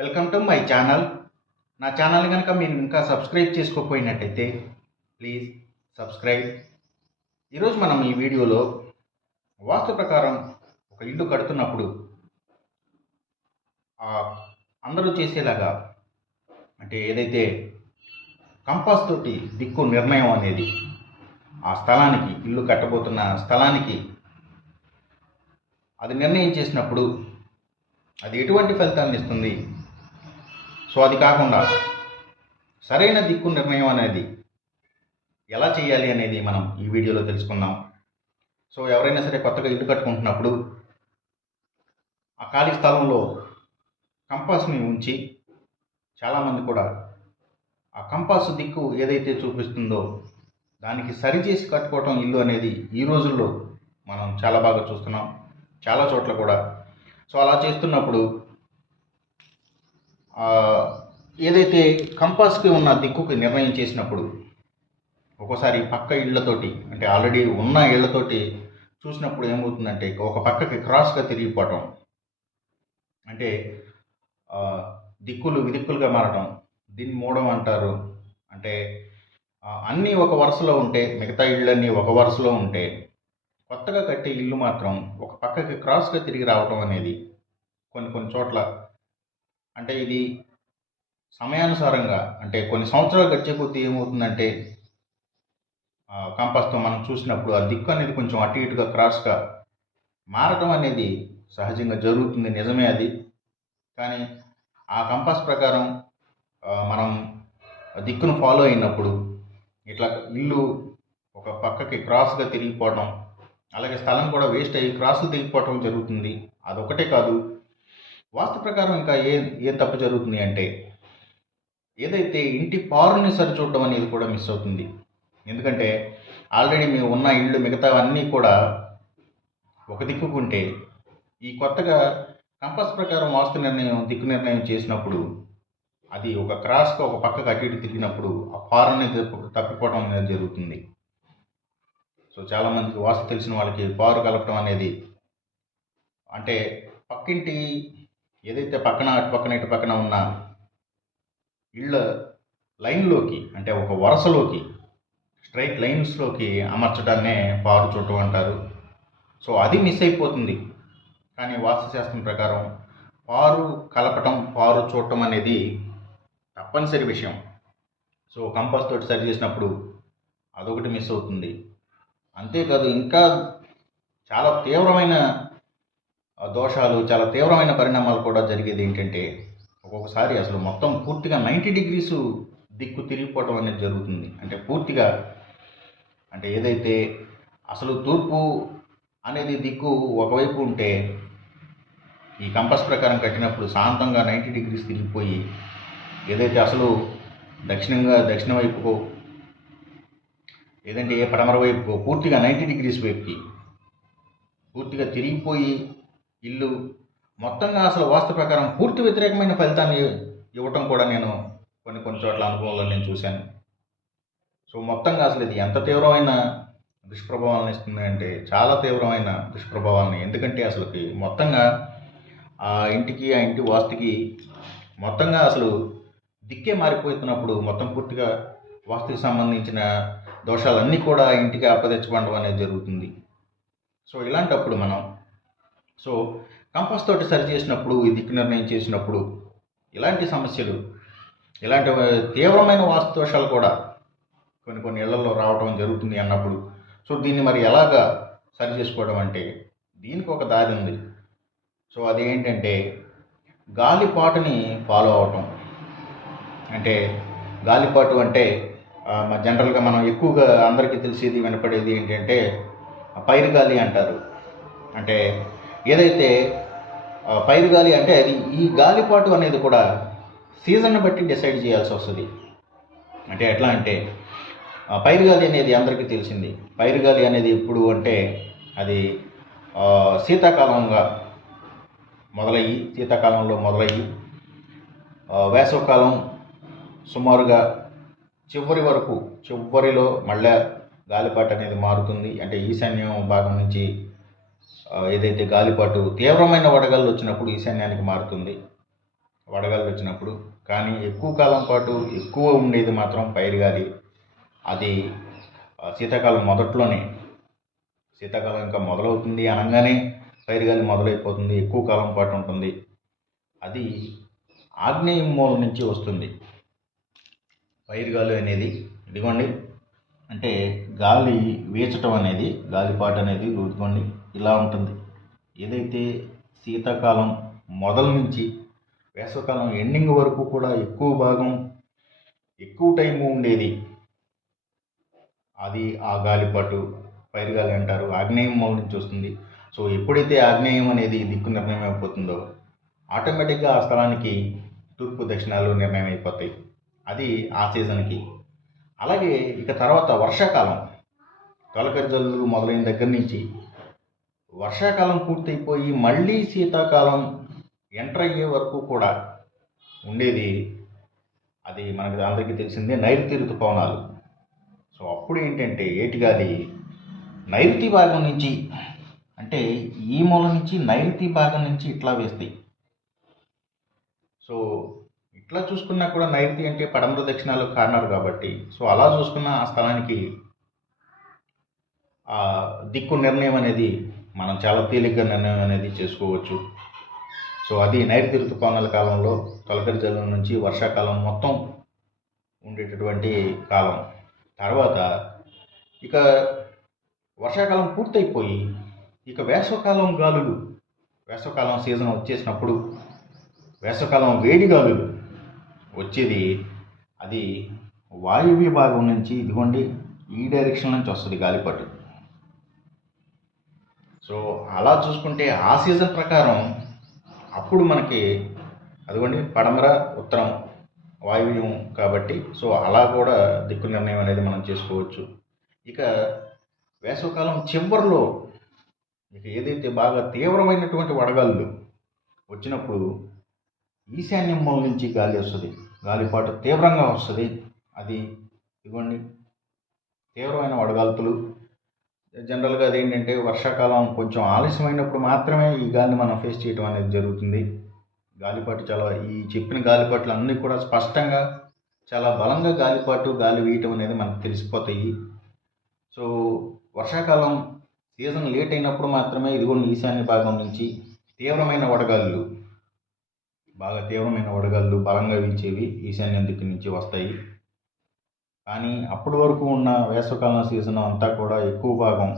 Welcome to my channel. నా channel కనుక మీరు ఇంకా సబ్స్క్రైబ్ చేసుకోకపోయినట్టయితే ప్లీజ్ సబ్స్క్రైబ్. ఈరోజు మనం ఈ వీడియోలో వాస్తు ప్రకారం ఒక ఇల్లు కడుతున్నప్పుడు అందరూ చేసేలాగా అంటే ఏదైతే కంపాస్ తోటి దిక్కు నిర్ణయం అనేది ఆ స్థలానికి ఇల్లు కట్టబోతున్న స్థలానికి అది నిర్ణయం చేసినప్పుడు అది ఎటువంటి ఫలితాన్ని ఇస్తుంది, సో అది కాకుండా సరైన దిక్కు నిర్ణయం అనేది ఎలా చేయాలి అనేది మనం ఈ వీడియోలో తెలుసుకుందాం. సో ఎవరైనా సరే కొత్తగా ఇల్లు కట్టుకుంటున్నప్పుడు ఆ ఖాళీ స్థలంలో కంపాస్ని ఉంచి చాలామంది కూడా ఆ కంపాస్ దిక్కు ఏదైతే చూపిస్తుందో దానికి సరిచేసి కట్టుకోవటం ఇల్లు అనేది ఈ రోజుల్లో మనం చాలా బాగా చూస్తున్నాం, చాలా చోట్ల కూడా. సో అలా చేస్తున్నప్పుడు ఏదైతే కంపాస్కి ఉన్న దిక్కుకి నిర్ణయం చేసినప్పుడు ఒక్కోసారి పక్క ఇళ్లతోటి అంటే ఆల్రెడీ ఉన్న ఇళ్లతోటి చూసినప్పుడు ఏమవుతుందంటే ఒక పక్కకి క్రాస్గా తిరిగిపోవటం, అంటే దిక్కులు విదిక్కులుగా మారడం, దీన్ని మూడం అంటారు. అంటే అన్నీ ఒక వరుసలో ఉంటే మిగతా ఇళ్ళన్నీ ఒక వరుసలో ఉంటే కొత్తగా కట్టే ఇల్లు మాత్రం ఒక పక్కకి క్రాస్గా తిరిగి రావటం అనేది కొన్ని చోట్ల, అంటే ఇది సమయానుసారంగా అంటే కొన్ని సంవత్సరాలు గడిచే కొద్దీ ఏమవుతుందంటే కంపాస్తో మనం చూసినప్పుడు ఆ దిక్కు అనేది కొంచెం అటు ఇటుగా క్రాస్గా మారటం అనేది సహజంగా జరుగుతుంది, నిజమే అది. కానీ ఆ కంపాస్ ప్రకారం మనం దిక్కును ఫాలో అయినప్పుడు ఇట్లా ఇల్లు ఒక పక్కకి క్రాస్గా తిరిగిపోవడం, అలాగే స్థలం కూడా వేస్ట్ అయ్యి క్రాస్లు తిరిగిపోవటం జరుగుతుంది. అదొకటే కాదు, వాస్తు ప్రకారం ఇంకా ఏం తప్పు జరుగుతుంది అంటే ఏదైతే ఇంటి పారుని సరిచూడటం అనేది కూడా మిస్ అవుతుంది. ఎందుకంటే ఆల్రెడీ మేము ఉన్న ఇళ్ళు మిగతా అన్నీ కూడా ఒక దిక్కుకుంటే ఈ కొత్తగా కంపాస్ ప్రకారం వాస్తు నిర్ణయం దిక్కు నిర్ణయం చేసినప్పుడు అది ఒక క్రాస్గా ఒక పక్కకు అటు ఇటు తిరిగినప్పుడు ఆ పారుని తప్పిపోవడం అనేది జరుగుతుంది. సో చాలామందికి వాస్తు తెలిసిన వాళ్ళకి పారు కలపడం అనేది అంటే పక్కింటి ఏదైతే పక్కన అటు పక్కన ఇటు పక్కన ఉన్న ఇళ్ళ లైన్లోకి అంటే ఒక వరుసలోకి స్ట్రైట్ లైన్స్లోకి అమర్చడాన్నే పారు చూడటం అంటారు. సో అది మిస్ అయిపోతుంది. కానీ వాస్తుశాస్త్రం ప్రకారం పారు కలపటం పారు చూడటం అనేది తప్పనిసరి విషయం. సో కంపాస్ తోటి సరి చేసినప్పుడు అదొకటి మిస్ అవుతుంది. అంతేకాదు ఇంకా చాలా తీవ్రమైన దోషాలు, చాలా తీవ్రమైన పరిణామాలు కూడా జరిగేది ఏంటంటే ఒక్కొక్కసారి అసలు మొత్తం పూర్తిగా 90 degrees దిక్కు తిరిగిపోవటం అనేది జరుగుతుంది. అంటే పూర్తిగా అంటే ఏదైతే అసలు తూర్పు అనేది దిక్కు ఒకవైపు ఉంటే ఈ కంపాస్ ప్రకారం కట్టినప్పుడు శాంతంగా 90 degrees తిరిగిపోయి ఏదైతే అసలు దక్షిణ వైపుకో లేదంటే పడమర వైపుకో పూర్తిగా 90 degrees వైపుకి పూర్తిగా తిరిగిపోయి ఇల్లు మొత్తంగా అసలు వాస్తు ప్రకారం పూర్తి వ్యతిరేకమైన ఫలితాన్ని ఇవ్వటం కూడా నేను కొన్ని చోట్ల అనుభవంలో నేను చూశాను. సో మొత్తంగా అసలు ఇది ఎంత తీవ్రమైన దుష్ప్రభావాలను ఇస్తుంది అంటే చాలా తీవ్రమైన దుష్ప్రభావాలని. ఎందుకంటే అసలుకి మొత్తంగా ఆ ఇంటికి ఆ ఇంటి వాస్తుకి మొత్తంగా అసలు దిక్కే మారిపోతున్నప్పుడు మొత్తం పూర్తిగా వాస్తుకి సంబంధించిన దోషాలన్నీ కూడా ఇంటికి ఆపదెచ్చబడడం అనేది జరుగుతుంది. సో ఇలాంటప్పుడు మనం కంపాస్ తోటి సరి చేసినప్పుడు ఈ దిక్కు నిర్ణయం చేసినప్పుడు ఇలాంటి సమస్యలు, ఇలాంటి తీవ్రమైన వాస్తు దోషాలు కూడా కొన్ని ఇళ్లలో రావడం జరుగుతుంది అన్నప్పుడు సో దీన్ని మరి ఎలాగా సరి చేసుకోవడం అంటే దీనికి ఒక దారి ఉంది. సో అదేంటంటే గాలిపాటుని ఫాలో అవటం. అంటే గాలిపాటు అంటే జనరల్గా మనం ఎక్కువగా అందరికీ తెలిసేది వినపడేది ఏంటంటే పైరుగాలి అంటారు. అంటే ఏదైతే పైరుగాలి అంటే అది ఈ గాలిపాటు అనేది కూడా సీజన్ని బట్టి డిసైడ్ చేయాల్సి వస్తుంది. అంటే ఎట్లా అంటే పైరుగాలి అనేది అందరికీ తెలిసింది. పైరుగాలి అనేది ఇప్పుడు అంటే అది శీతాకాలంలో మొదలయ్యి వేసవకాలం సుమారుగా చివరిలో మళ్ళీ గాలిపాటు అనేది మారుతుంది. అంటే ఈశాన్యం భాగం నుంచి ఏదైతే గాలిపాటు తీవ్రమైన వడగాళ్ళు వచ్చినప్పుడు ఈశాన్యానికి మారుతుంది. వడగాలి వచ్చినప్పుడు. కానీ ఎక్కువ కాలం పాటు ఎక్కువ ఉండేది మాత్రం పైరుగాలి. అది శీతాకాలం మొదట్లోనే, శీతాకాలం ఇంకా మొదలవుతుంది అనగానే పైరుగాలి మొదలైపోతుంది, ఎక్కువ కాలం పాటు ఉంటుంది. అది ఆగ్నేయ మూల నుంచి వస్తుంది పైరుగాలి అనేది. ఇదిగోండి, అంటే గాలి వీచటం అనేది, గాలిపాటు అనేది ఇదిగోండి ఇలా ఉంటుంది. ఏదైతే శీతాకాలం మొదలు నుంచి వేసవికాలం ఎండింగ్ వరకు కూడా ఎక్కువ భాగం, ఎక్కువ టైం ఉండేది, అది ఆ గాలిపాటు పైరుగాలి అంటారు. ఆగ్నేయం మూల నుంచి వస్తుంది. సో ఎప్పుడైతే ఆగ్నేయం అనేది దిక్కు నిర్ణయం అయిపోతుందో ఆటోమేటిక్గా ఆ స్థలానికి తూర్పు దక్షిణాలు నిర్ణయం అయిపోతాయి. అది ఆ సీజన్కి. అలాగే ఇక తర్వాత వర్షాకాలం, తొలకరి జల్లులు మొదలైన దగ్గర నుంచి వర్షాకాలం పూర్తయిపోయి మళ్ళీ శీతాకాలం ఎంటర్ అయ్యే వరకు కూడా ఉండేది, అది మనకి అందరికీ తెలిసిందే, నైరుతి ఋతుపవనాలు. సో అప్పుడు ఏంటంటే ఏటిగాలి నైరుతి భాగం నుంచి, అంటే ఈ మూల నుంచి నైరుతి భాగం నుంచి ఇట్లా వేస్తాయి. సో ఇట్లా చూసుకున్నా కూడా నైరుతి అంటే పడమర దక్షిణాలు కార్నర్ కాబట్టి, సో అలా చూసుకున్న ఆ స్థలానికి ఆ దిక్కు నిర్ణయం అనేది మనం చాలా తేలిగ్గా నిర్ణయం అనేది చేసుకోవచ్చు. సో అది నైరుతి ఋతుపవనాల కాలంలో తొలకరి జల్లుల నుంచి వర్షాకాలం మొత్తం ఉండేటటువంటి కాలం. తర్వాత ఇక వర్షాకాలం పూర్తయిపోయి ఇక వేసవకాలం గాలులు, వేసవకాలం సీజన్ వచ్చేసినప్పుడు వేసవకాలం వేడి గాలులు వచ్చేది, అది వాయువ్య భాగం నుంచి, ఇదిగోండి ఈ డైరెక్షన్ నుంచి వస్తుంది గాలిపట్టు. సో అలా చూసుకుంటే ఆ సీజన్ ప్రకారం అప్పుడు మనకి అదిగోండి పడమర ఉత్తరం వాయువ్యం కాబట్టి, సో అలా కూడా దిక్కు నిర్ణయం అనేది మనం చేసుకోవచ్చు. ఇక వేసవకాలం చివరిలో ఇక ఏదైతే బాగా తీవ్రమైనటువంటి వడగాళ్ళు వచ్చినప్పుడు ఈశాన్యం మూల నుంచి గాలి వస్తుంది, గాలిపాటు తీవ్రంగా వస్తుంది. అది ఇదిగోండి తీవ్రమైన వడగాల్పులు. జనరల్గా అదేంటంటే వర్షాకాలం కొంచెం ఆలస్యమైనప్పుడు మాత్రమే ఈ గాలిని మనం ఫేస్ చేయడం అనేది జరుగుతుంది. గాలిపాటు చాలా, ఈ చెప్పిన గాలిపాట్లు అన్నీ కూడా స్పష్టంగా చాలా బలంగా గాలిపాటు, గాలి వేయటం అనేది మనకు తెలిసిపోతాయి. సో వర్షాకాలం సీజన్ లేట్ అయినప్పుడు మాత్రమే ఇదిగోండి ఈశాన్య భాగం నుంచి తీవ్రమైన వడగాళ్ళు, బాగా తీవ్రమైన వడగాళ్ళు బలంగా వీచేవి ఈశాన్యం దిక్కు నుంచి వస్తాయి. కానీ అప్పటి వరకు ఉన్న వేసవకాలం సీజన్ అంతా కూడా ఎక్కువ భాగం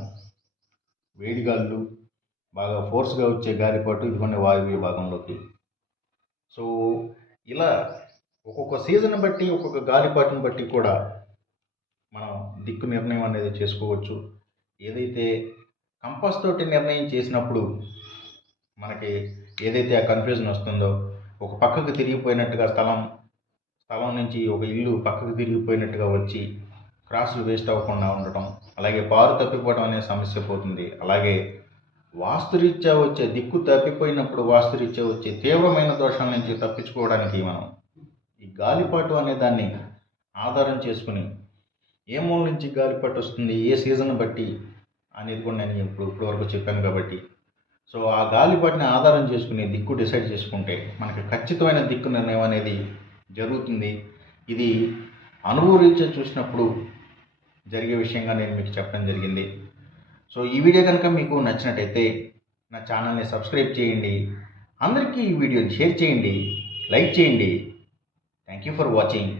వేడిగాళ్ళు, బాగా ఫోర్స్గా వచ్చే గాలిపాటు ఇదిగోండి వాయువ్య భాగంలోకి. సో ఇలా ఒక్కొక్క సీజన్ బట్టి, ఒక్కొక్క గాలిపాటును బట్టి కూడా మనం దిక్కు నిర్ణయం అనేది చేసుకోవచ్చు. ఏదైతే కంపాస్ తోటి నిర్ణయం చేసినప్పుడు మనకి ఏదైతే ఆ కన్ఫ్యూజన్ వస్తుందో, ఒక పక్కకు తిరిగిపోయినట్టుగా స్థలం నుంచి ఒక ఇల్లు పక్కకు తిరిగిపోయినట్టుగా వచ్చి క్రాసులు వేస్ట్ అవ్వకుండా ఉండటం, అలాగే పారు తప్పిపోవడం అనే సమస్య పోతుంది. అలాగే వాస్తురీత్యా వచ్చే దిక్కు తప్పిపోయినప్పుడు వాస్తురీత్యా వచ్చే తీవ్రమైన దోషాల నుంచి తప్పించుకోవడానికి మనం ఈ గాలిపాటు అనే దాన్ని ఆధారం చేసుకుని ఏ మూల నుంచి గాలిపాటు వస్తుంది, ఏ సీజన్ బట్టి అనేది కూడా నేను ఇప్పటివరకు చెప్పాను కాబట్టి, సో ఆ గాలిపాటిని ఆధారం చేసుకుని దిక్కు డిసైడ్ చేసుకుంటే మనకి ఖచ్చితమైన దిక్కు నిర్ణయం అనేది జరుగుతుంది. ఇది అనుభవరీత్యా చూసినప్పుడు జరిగే విషయంగా నేను మీకు చెప్పడం జరిగింది. సో ఈ వీడియో కనుక మీకు నచ్చినట్టయితే నా ఛానల్ని సబ్స్క్రైబ్ చేయండి, అందరికీ ఈ వీడియోని షేర్ చేయండి, లైక్ చేయండి. Thank you for watching.